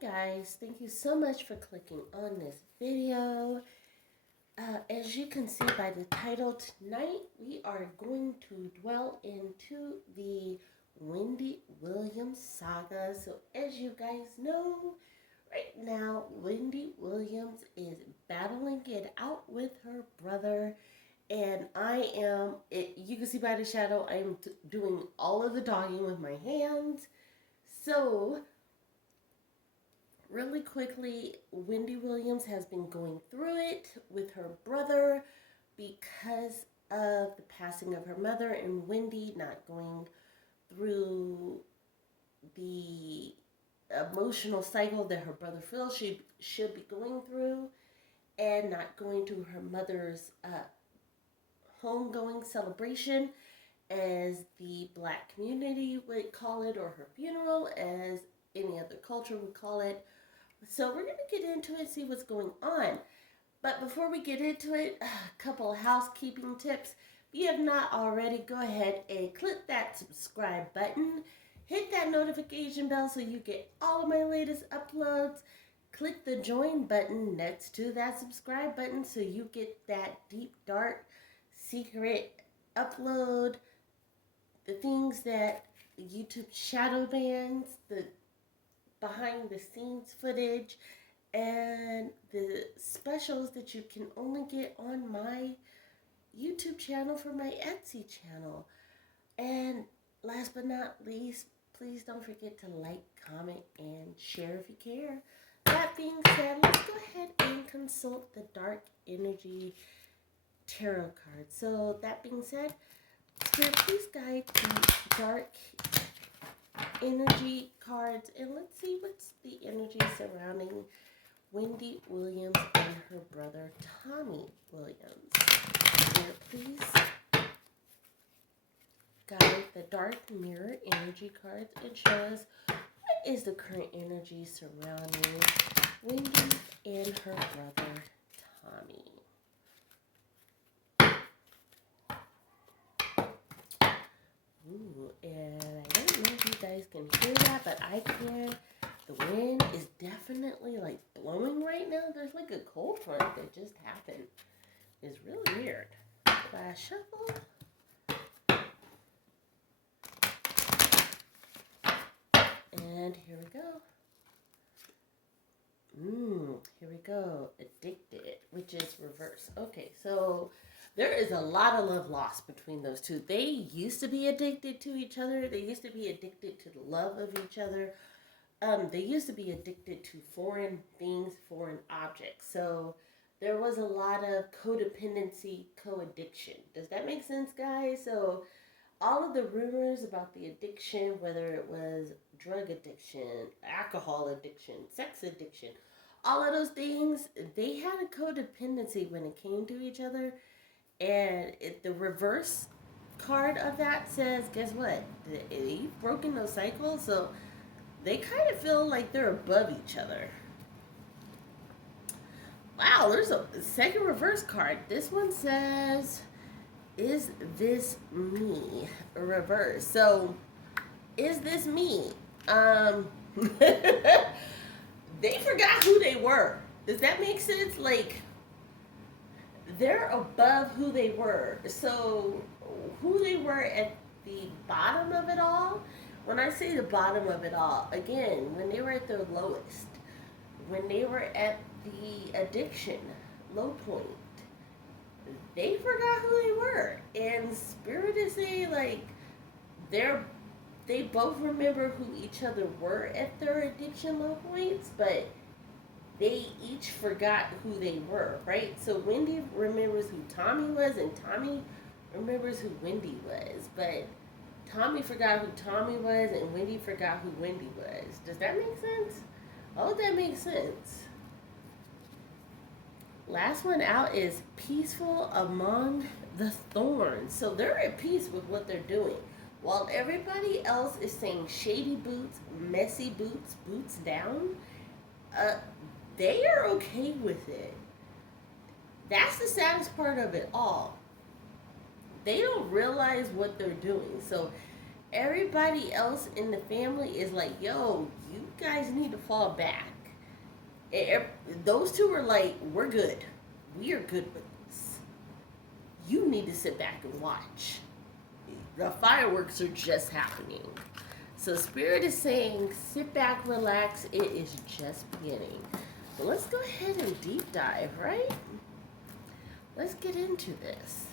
guys, thank you so much for clicking on this video. As you can see by the title, tonight we are going to dwell into the Wendy Williams saga. So as you guys know, right now Wendy Williams is battling it out with her brother. And you can see by the shadow, I am doing all of the dogging with my hands. So really quickly, Wendy Williams has been going through it with her brother because of the passing of her mother, and Wendy not going through the emotional cycle that her brother feels she should be going through, and not going to her mother's homegoing celebration, as the Black community would call it, or her funeral, as any other culture would call it. So we're going to get into it and see what's going on. But before we get into it, a couple of housekeeping tips. If you have not already, go ahead and click that subscribe button. Hit that notification bell so you get all of my latest uploads. Click the join button next to that subscribe button so you get that deep, dark, secret upload. The things that YouTube shadow bans, the behind the scenes footage, and the specials that you can only get on my YouTube channel for my Etsy channel. And last but not least, please don't forget to like, comment, and share if you care. That being said, let's go ahead and consult the Dark Energy Tarot card. So that being said, Spirit, please guide the Dark Energy cards, and let's see what's the energy surrounding Wendy Williams and her brother Tommy Williams. Here, please guide the Dark Mirror energy cards and show us what is the current energy surrounding Wendy and her brother Tommy. Ooh, and I don't know if you guys can hear that, but I can. The wind is definitely like blowing right now. There's like a cold front that just happened. It's really weird. Last shuffle. And here we go. Here we go. Addicted, which is reverse. Okay, so there is a lot of love lost between those two. They used to be addicted to each other. They used to be addicted to the love of each other. They used to be addicted to foreign things, foreign objects. So there was a lot of codependency, co-addiction. Does that make sense, guys? So all of the rumors about the addiction, whether it was drug addiction, alcohol addiction, sex addiction, all of those things, they had a codependency when it came to each other. And the reverse card of that says, guess what? You've broken those cycles, so they kind of feel like they're above each other. Wow, there's a second reverse card. This one says, is this me? Reverse. So, is this me? They forgot who they were. Does that make sense? Like, they're above who they were. So, who they were at the bottom of it all, when I say the bottom of it all, again, when they were at their lowest, when they were at the addiction low point, they forgot who they were. And Spirit is saying, like, they both remember who each other were at their addiction low points, but they each forgot who they were, right? So Wendy remembers who Tommy was, and Tommy remembers who Wendy was. But Tommy forgot who Tommy was, and Wendy forgot who Wendy was. Does that make sense? Oh, that makes sense. Last one out is peaceful among the thorns. So they're at peace with what they're doing. While everybody else is saying shady boots, messy boots, boots down, they are okay with it. That's the saddest part of it all. They don't realize what they're doing. So Everybody else in the family is like, yo, you guys need to fall back. E- Those two are like, we're good. We are good with this. You need to sit back and watch. The fireworks are just happening. So Spirit is saying, sit back, relax. It is just beginning. But let's go ahead and deep dive, right? Let's get into this.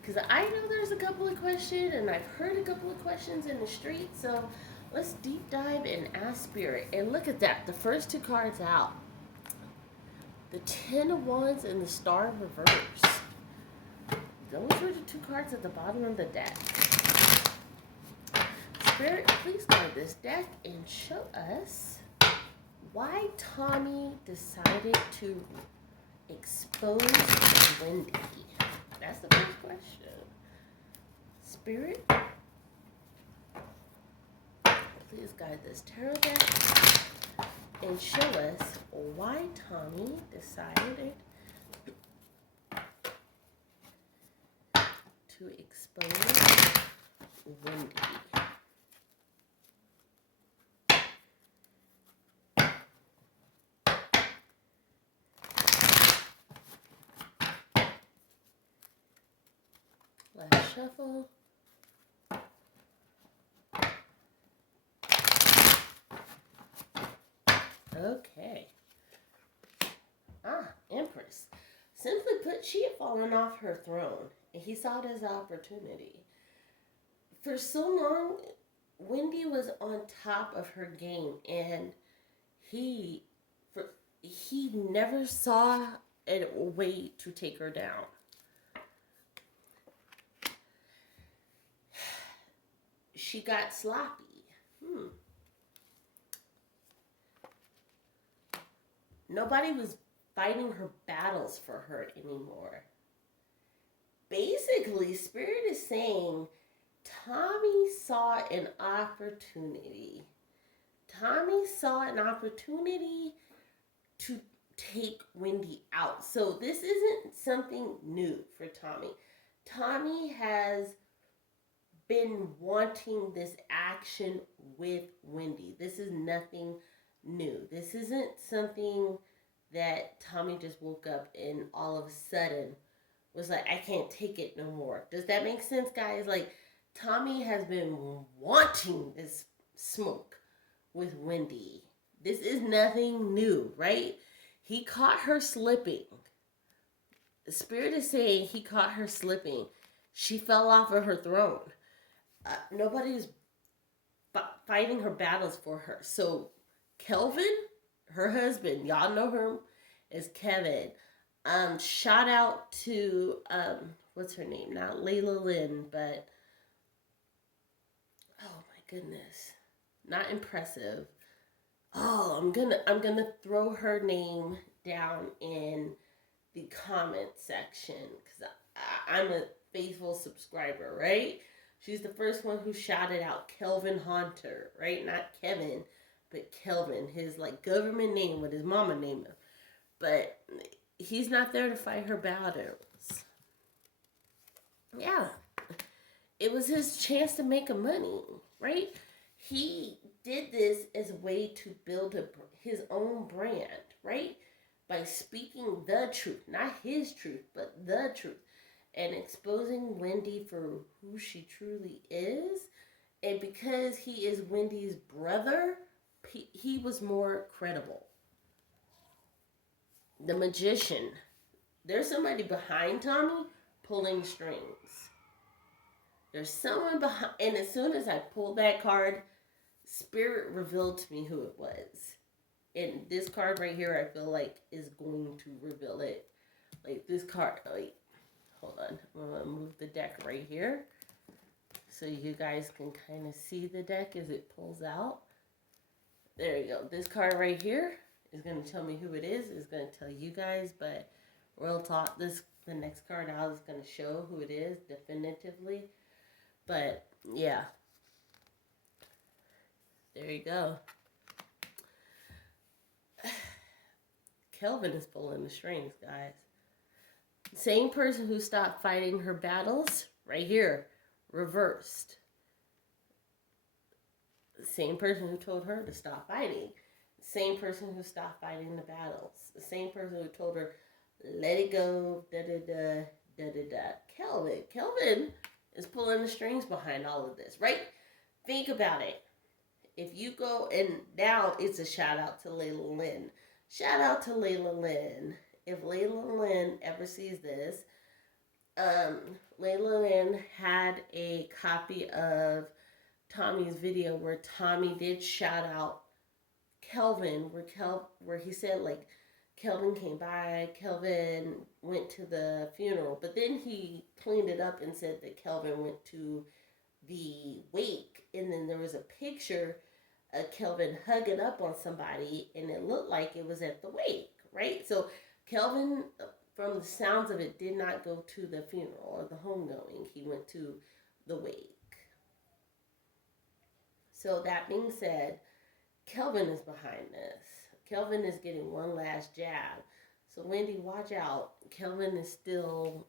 Because I know there's a couple of questions, and I've heard a couple of questions in the street. So let's deep dive and ask Spirit. And look at that. The first two cards out. The Ten of Wands and the Star of Reverse. Those are the two cards at the bottom of the deck. Spirit, please guide this deck and show us why Tommy decided to expose Wendy. That's the first question. Spirit, please guide this tarot deck and show us why Tommy decided to expose Wendy. Last shuffle. Okay. Empress. Simply put, she had fallen off her throne, and he saw it as an opportunity. For so long, Wendy was on top of her game, and he never saw a way to take her down. She got sloppy. Nobody was fighting her battles for her anymore. Basically, Spirit is saying Tommy saw an opportunity. Tommy saw an opportunity to take Wendy out. So this isn't something new for Tommy. Tommy has been wanting this action with Wendy. This is nothing new. This isn't something that Tommy just woke up and all of a sudden was like, I can't take it no more. Does that make sense, guys? Like, Tommy has been wanting this smoke with Wendy. This is nothing new, right? He caught her slipping. The Spirit is saying he caught her slipping. She fell off of her throne. Nobody's fighting her battles for her. So Kelvin, her husband, y'all know her as Kevin. Shout out to what's her name? Not Layla Lynn, but oh my goodness, not impressive. Oh, I'm gonna throw her name down in the comment section because I'm a faithful subscriber, right? She's the first one who shouted out Kelvin Haunter, right? Not Kevin, but Kelvin, his like government name, what his mama named him. But he's not there to fight her battles. Yeah. It was his chance to make a money, right? He did this as a way to build his own brand, right? By speaking the truth, not his truth, but the truth, and exposing Wendy for who she truly is. And because he is Wendy's brother, he was more credible. The magician. There's somebody behind Tommy pulling strings. There's someone behind, and as soon as I pulled that card, Spirit revealed to me who it was. And this card right here, I feel like is going to reveal it. Like this card, like, hold on, I'm gonna move the deck right here so you guys can kind of see the deck as it pulls out. There you go. This card right here is going to tell me who it is. It's going to tell you guys, but real talk, the next card out is going to show who it is definitively. But yeah, there you go. Kelvin is pulling the strings, guys. Same person who stopped fighting her battles, right here, reversed. the same person who told her to stop fighting. The same person who stopped fighting the battles. The same person who told her, let it go, da-da-da, da-da-da. Kelvin is pulling the strings behind all of this, right? Think about it. If you go, and now it's a shout out to Layla Lynn. Shout out to Layla Lynn. If Layla Lynn ever sees this, Layla Lynn had a copy of Tommy's video where Tommy did shout out Kelvin, where he said, like, Kelvin came by, Kelvin went to the funeral, but then he cleaned it up and said that Kelvin went to the wake, and then there was a picture of Kelvin hugging up on somebody, and it looked like it was at the wake, right? So Kelvin, from the sounds of it, did not go to the funeral or the homegoing. He went to the wake. So that being said, Kelvin is behind this. Kelvin is getting one last jab. So Wendy, watch out. Kelvin is still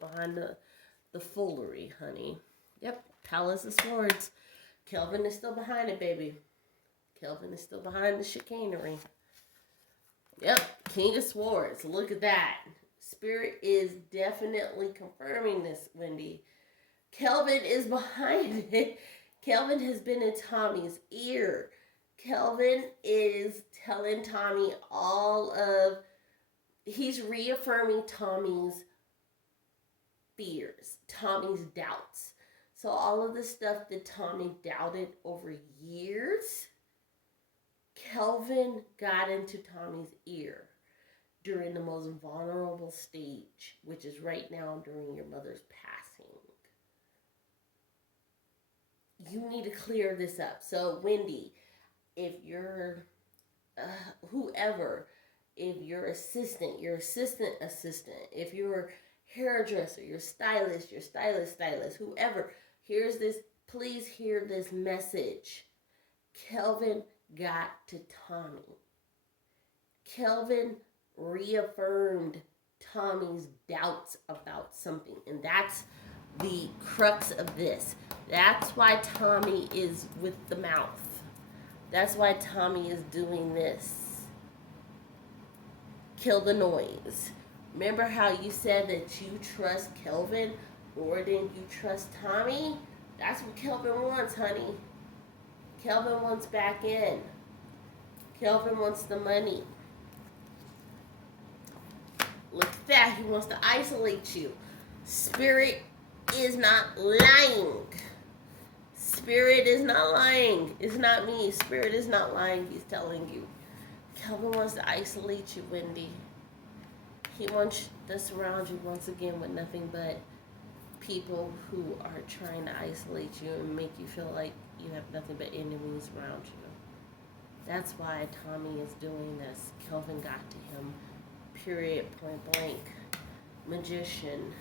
behind the foolery, honey. Yep, Palace of Swords. Kelvin is still behind it, baby. Kelvin is still behind the chicanery. Yep, King of Swords. Look at that. Spirit is definitely confirming this, Wendy. Kelvin is behind it. Kelvin has been in Tommy's ear. Kelvin is telling Tommy he's reaffirming Tommy's fears, Tommy's doubts. So all of the stuff that Tommy doubted over years, Kelvin got into Tommy's ear during the most vulnerable stage, which is right now during your mother's passing. You need to clear this up. So Wendy, if you're whoever, if your assistant, if you're hairdresser, your stylist, whoever hears this, please hear this message. Kelvin got to Tommy. Kelvin reaffirmed Tommy's doubts about something, and that's the crux of this. That's why Tommy is with the mouth. That's why Tommy is doing this. Kill the noise. Remember how you said that you trust Kelvin more than you trust Tommy? That's what Kelvin wants, honey. Kelvin wants back in. Kelvin wants the money. Look at that. He wants to isolate you. Spirit is not lying. Spirit is not lying. It's not me. Spirit is not lying. He's telling you. Kelvin wants to isolate you, Wendy. He wants to surround you once again with nothing but people who are trying to isolate you and make you feel like you have nothing but enemies around you. That's why Tommy is doing this. Kelvin got to him. Period. Point blank. Magician.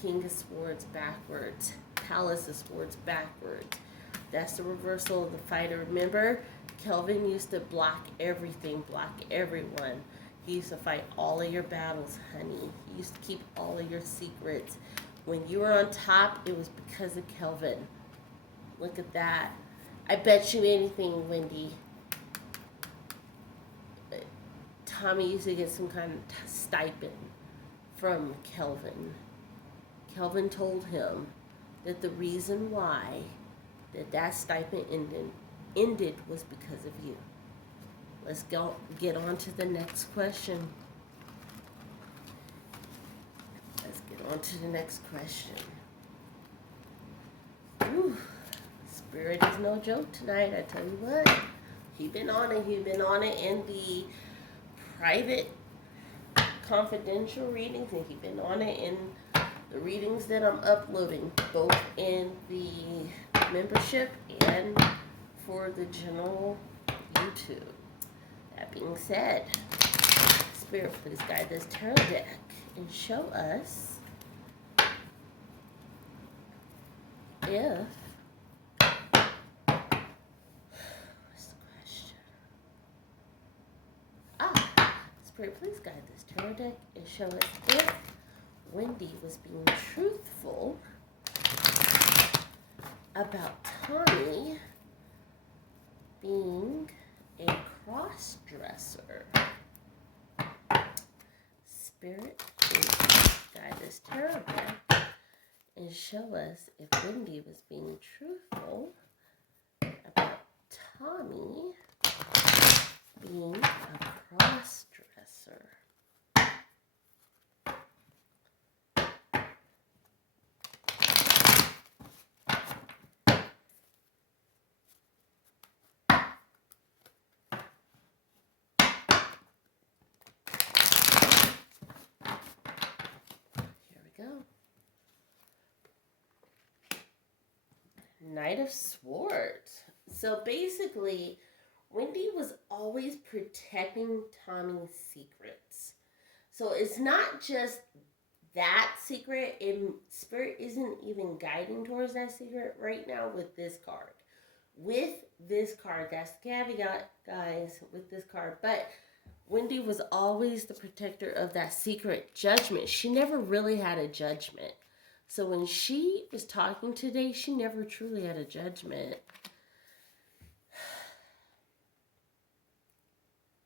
King of Swords backwards. Palace of Swords backwards. That's the reversal of the fighter. Remember, Kelvin used to block everything, block everyone. He used to fight all of your battles, honey. He used to keep all of your secrets. When you were on top, it was because of Kelvin. Look at that. I bet you anything, Wendy. Tommy used to get some kind of stipend from Kelvin. Kelvin told him that the reason why that stipend ended was because of you. Let's get on to the next question. Whew. Spirit is no joke tonight, I tell you what. He been on it in the private confidential readings, and he been on it in the readings that I'm uploading, both in the membership and for the general YouTube. That being said, Spirit, please guide this tarot deck and show us if, what's the question? Spirit, please guide this tarot deck and show us if Wendy was being truthful about Tommy being a cross-dresser. Spirit, please guide this tarot deck and show us if Wendy was being truthful about Tommy being a cross-dresser. Go. Knight of Swords. So basically, Wendy was always protecting Tommy's secrets. So it's not just that secret, and Spirit isn't even guiding towards that secret right now with this card. With this card, that's the caveat, guys, with this card. But Wendy was always the protector of that secret judgment. She never really had a judgment. So when she was talking today, she never truly had a judgment.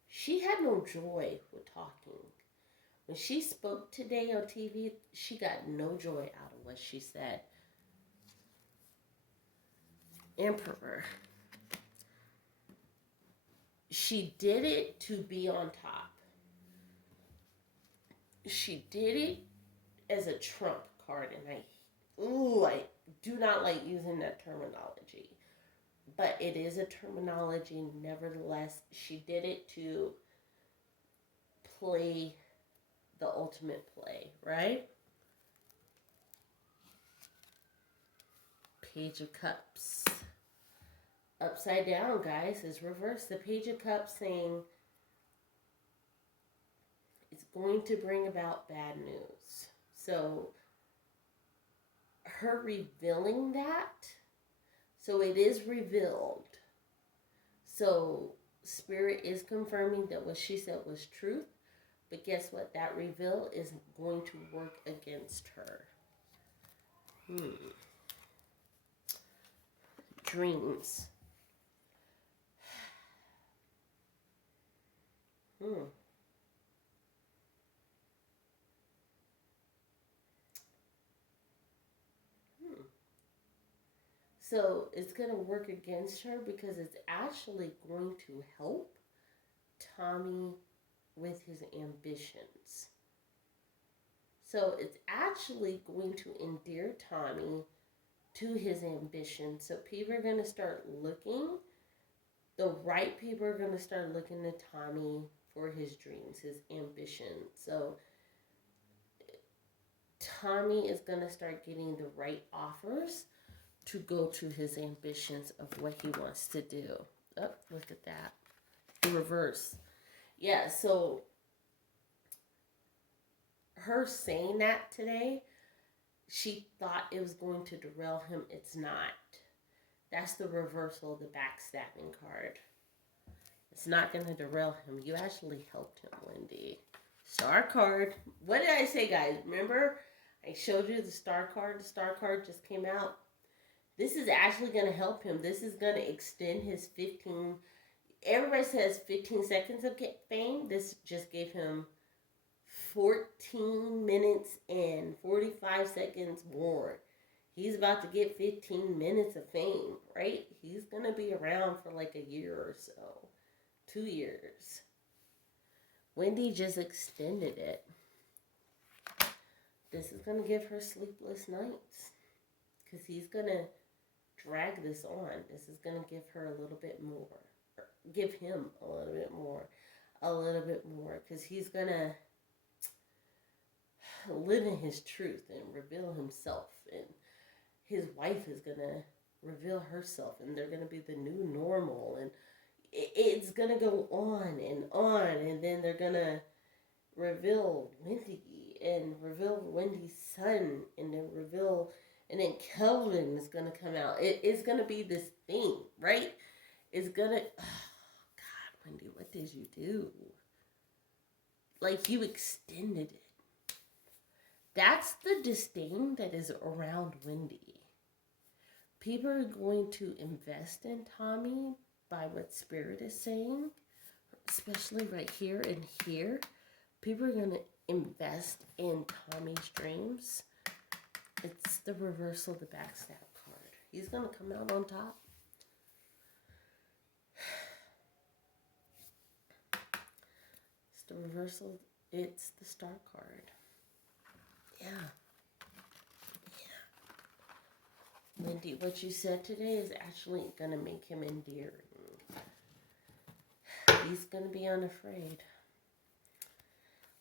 She had no joy with talking. When she spoke today on TV, she got no joy out of what she said. Emperor. She did it to be on top. She did it as a trump card, and I do not like using that terminology. But it is a terminology, nevertheless. She did it to play the ultimate play, right? Page of Cups. Upside down, guys, is reversed. The Page of Cups saying it's going to bring about bad news. So her revealing that, so it is revealed. So Spirit is confirming that what she said was truth. But guess what? That reveal is going to work against her. Dreams. So it's going to work against her because it's actually going to help Tommy with his ambitions. So it's actually going to endear Tommy to his ambition. So people are going to start looking, the right people are going to start looking to Tommy for his dreams, his ambition. So Tommy is going to start getting the right offers to go to his ambitions of what he wants to do. Oh, look at that. The reverse. Yeah, so her saying that today, she thought it was going to derail him. It's not. That's the reversal of the backstabbing card. It's not going to derail him. You actually helped him, Wendy. Star card. What did I say, guys? Remember, I showed you the star card. The star card just came out. This is actually going to help him. This is going to extend his 15... Everybody says 15 seconds of fame. This just gave him 14 minutes and 45 seconds more. He's about to get 15 minutes of fame, right? He's going to be around for like a year or so. 2 years. Wendy just extended it. This is going to give her sleepless nights. Because he's going to drag this on. This is going to give her a little bit more. Give him a little bit more. A little bit more. Because he's going to live in his truth and reveal himself. And his wife is going to reveal herself. And they're going to be the new normal. And it's going to go on. And then they're going to reveal Wendy. And reveal Wendy's son. And then reveal... And then Kelvin is going to come out. It's going to be this thing, right? It's going to... Oh, God, Wendy, what did you do? Like, you extended it. That's the disdain that is around Wendy. People are going to invest in Tommy by what Spirit is saying, especially right here and here. People are going to invest in Tommy's dreams. It's the reversal of the backstab card. He's going to come out on top. It's the reversal. It's the star card. Yeah. Wendy, what you said today is actually going to make him endearing. He's going to be unafraid.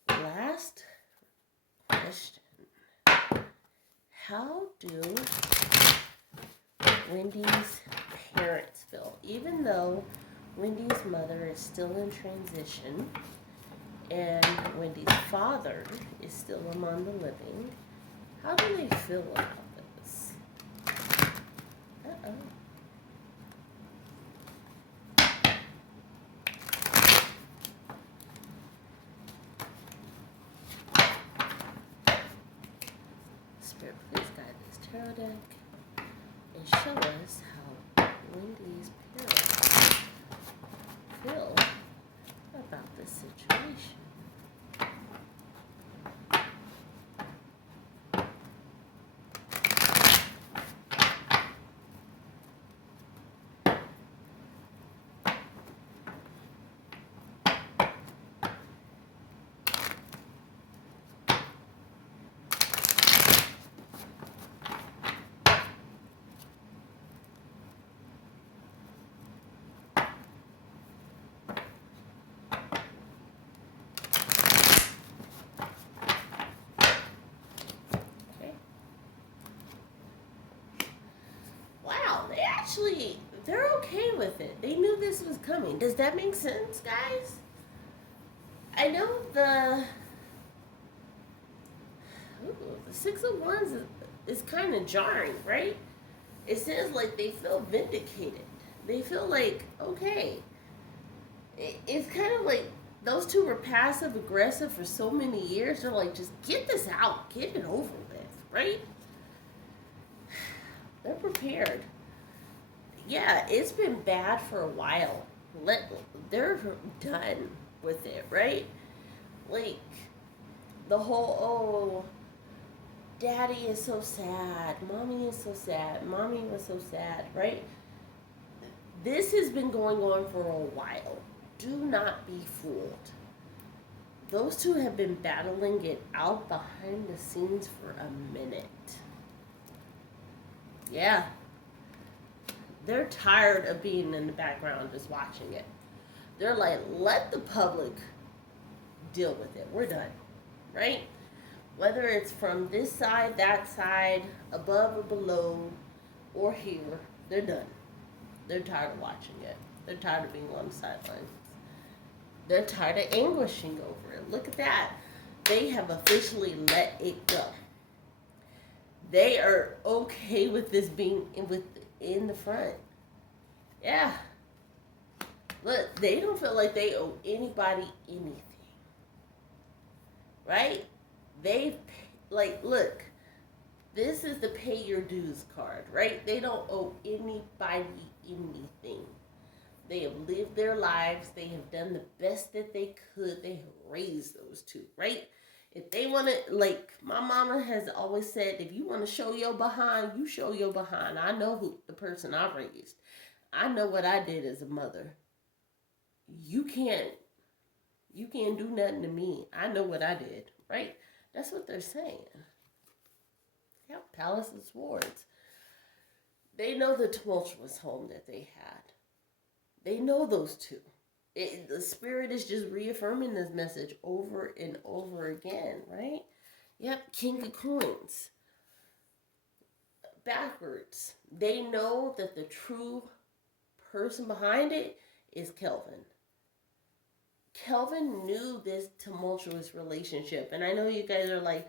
Last question. How do Wendy's parents feel? Even though Wendy's mother is still in transition and Wendy's father is still among the living, how do they feel about this? Uh-oh. Spirit, please guide this tarot deck and show us how Wendy's parents feel about this situation. They're okay with it. They knew this was coming. Does that make sense, guys? I know the Six of Wands is kind of jarring, right? It says like they feel vindicated. They feel like, okay. It's kind of like those two were passive aggressive for so many years. They're like, just get this out. Get it over with, right? They're prepared. Yeah, it's been bad for a while. They're done with it, right? Like, the whole, daddy is so sad, mommy is so sad, mommy was so sad, right? This has been going on for a while. Do not be fooled. Those two have been battling it out behind the scenes for a minute. Yeah. They're tired of being in the background just watching it. They're like, let the public deal with it. We're done. Right? Whether it's from this side, that side, above or below, or here, they're done. They're tired of watching it. They're tired of being on the sidelines. They're tired of anguishing over it. Look at that. They have officially let it go. They are okay with this being in the front. Yeah. Look, they don't feel like they owe anybody anything. Right? Look, this is the pay your dues card, right? They don't owe anybody anything. They have lived their lives. They have done the best that they could. They have raised those two, right? If they want to, like my mama has always said, if you want to show your behind, you show your behind. I know who the person I raised. I know what I did as a mother. You can't do nothing to me. I know what I did, right? That's what they're saying. Yeah, Palace of Swords. They know the tumultuous home that they had. They know those two. The Spirit is just reaffirming this message over and over again, right? Yep, King of Coins. Backwards. They know that the true person behind it is Kelvin. Kelvin knew this tumultuous relationship. And I know you guys are like,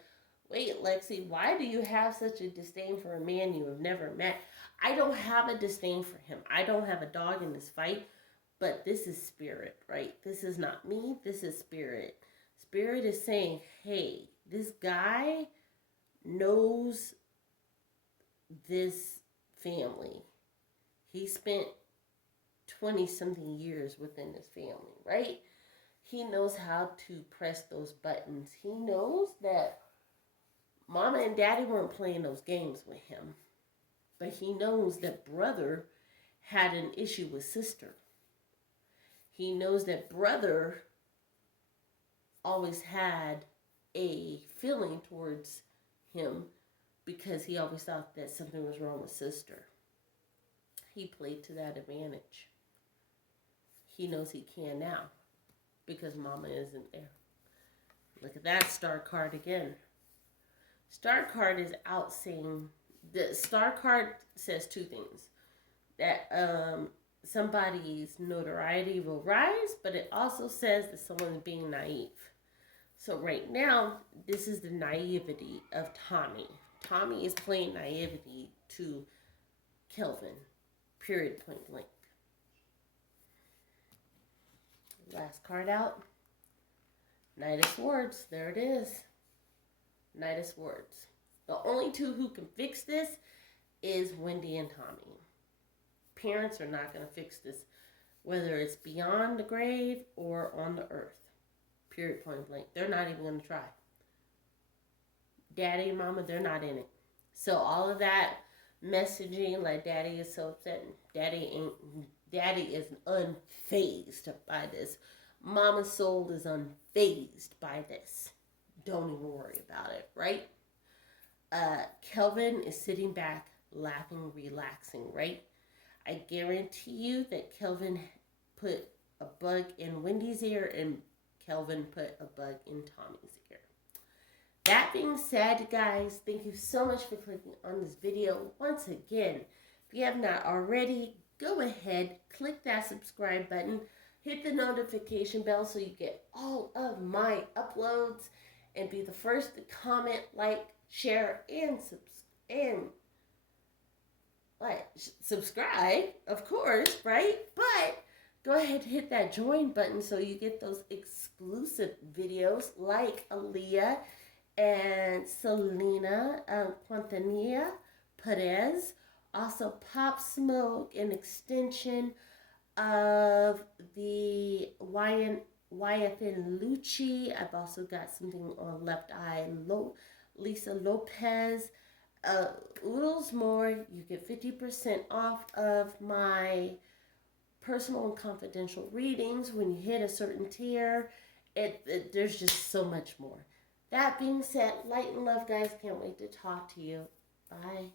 wait, Lexi, why do you have such a disdain for a man you have never met? I don't have a disdain for him. I don't have a dog in this fight. But this is Spirit, right? This is not me. This is Spirit. Spirit is saying, hey, this guy knows this family. He spent 20-something years within his family, right? He knows how to press those buttons. He knows that Mama and Daddy weren't playing those games with him. But he knows that brother had an issue with sister. He knows that brother always had a feeling towards him because he always thought that something was wrong with sister. He played to that advantage. He knows he can now because Mama isn't there. Look at that star card again. Star card is out saying, the star card says two things. That somebody's notoriety will rise, but it also says that someone's being naive. So right now, this is the naivety of Tommy. Tommy is playing naivety to Kelvin. Period, point blank. Last card out. Knight of Swords. There it is. Knight of Swords. The only two who can fix this is Wendy and Tommy. Parents are not going to fix this, whether it's beyond the grave or on the earth. Period, point blank. They're not even going to try. Daddy and Mama, they're not in it. So all of that messaging, like Daddy is so upset, Daddy is unfazed by this. Mama's soul is unfazed by this. Don't even worry about it, right? Kelvin is sitting back, laughing, relaxing, right? I guarantee you that Kelvin put a bug in Wendy's ear and Kelvin put a bug in Tommy's ear. That being said, guys, thank you so much for clicking on this video. Once again, if you have not already, go ahead, click that subscribe button, hit the notification bell so you get all of my uploads, and be the first to comment, like, share, and subscribe, of course, right? But go ahead and hit that join button so you get those exclusive videos like Aaliyah and Selena Quintanilla Perez. Also, Pop Smoke, an extension of the YFN Lucci. I've also got something on Left Eye and Lisa Lopez. Oodles more. You get 50% off of my personal and confidential readings when you hit a certain tier. There's just so much more. That being said, light and love, guys. Can't wait to talk to you. Bye.